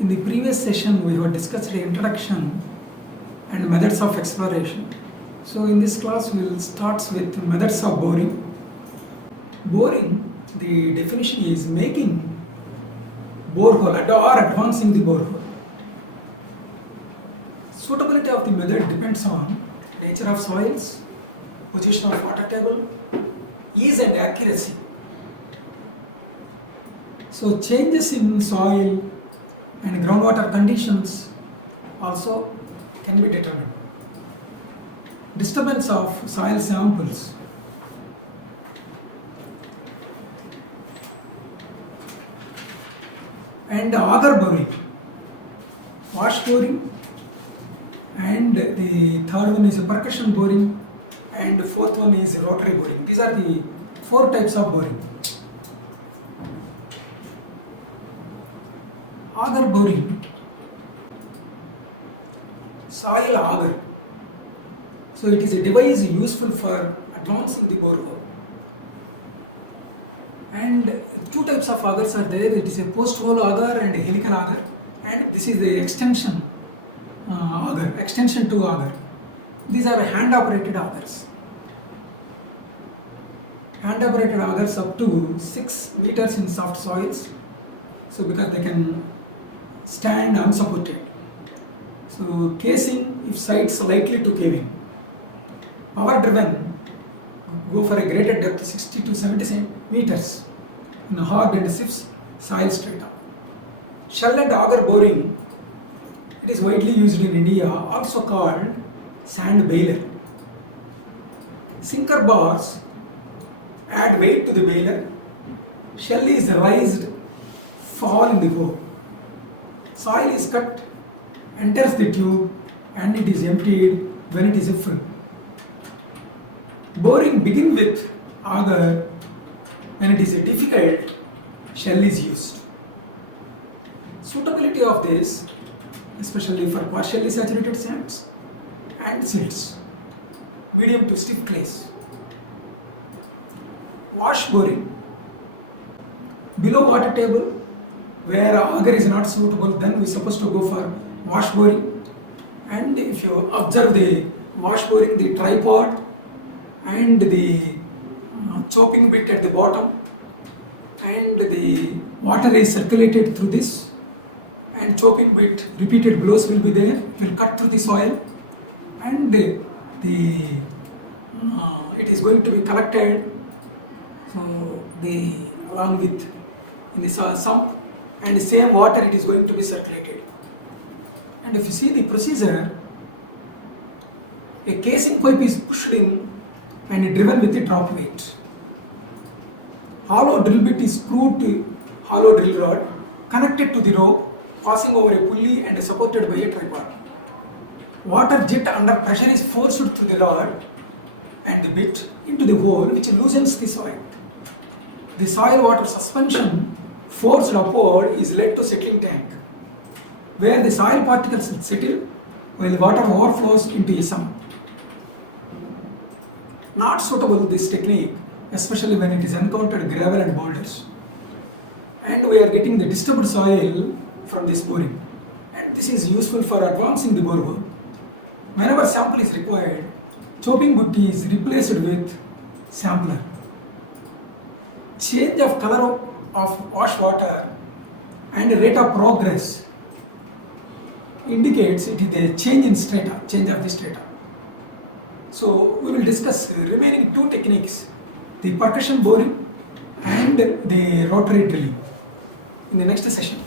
In the previous session, we have discussed the introduction and methods of exploration. So in this class, we will start with methods of boring. Boring, the definition is making borehole or advancing the borehole. Suitability of the method depends on nature of soils, position of water table, ease and accuracy. So changes in soil and groundwater conditions also can be determined. Disturbance of soil samples. And auger boring, wash boring, and the third one is percussion boring, and the fourth one is rotary boring. These are the four types of boring. Auger boring, soil auger. So it is a device useful for advancing the borehole. And two types of augers are there. It is a post-hole auger and a helical auger, and this is the extension auger, extension to auger. These are hand-operated augers. Hand-operated augers up to 6 meters in soft soils. So because they can stand unsupported. So casing if sites likely to cave in. Power driven go for a greater depth 60 to 70 centimeters in hard and stiff soil strata. Shell and auger boring, it is widely used in India, also called sand baler. Sinker bars add weight to the baler. Shell is raised, fall in the hole. Soil is cut, enters the tube, and it is emptied when it is full. Boring begin with auger. When it is difficult, shell is used. Suitability of this, especially for partially saturated sands and silts, medium to stiff clays. Wash boring, below water table, where auger is not suitable, then we are supposed to go for wash boring. And if you observe the wash boring, the tripod and the chopping bit at the bottom, and the water is circulated through this, and chopping bit, repeated blows will be there, it will cut through the soil, and it is going to be collected, so along with in the sump, and the same water it is going to be circulated. And if you see the procedure, a casing pipe is pushed in and driven with a drop weight. Hollow drill bit is screwed to hollow drill rod, connected to the rope, passing over a pulley and supported by a tripod. Water jet under pressure is forced through the rod and the bit into the hole, which loosens the soil. The soil water suspension forced upward is led to settling tank, where the soil particles will settle while the water overflows into a sump. Not suitable this technique, especially when it is encountered gravel and boulders. And we are getting the disturbed soil from this boring. And this is useful for advancing the borehole. Whenever sample is required, chopping butty is replaced with sampler. Change of color of wash water and rate of progress indicates it is a change in strata, change of the strata. So we will discuss remaining two techniques, the percussion boring and the rotary drilling, in the next session.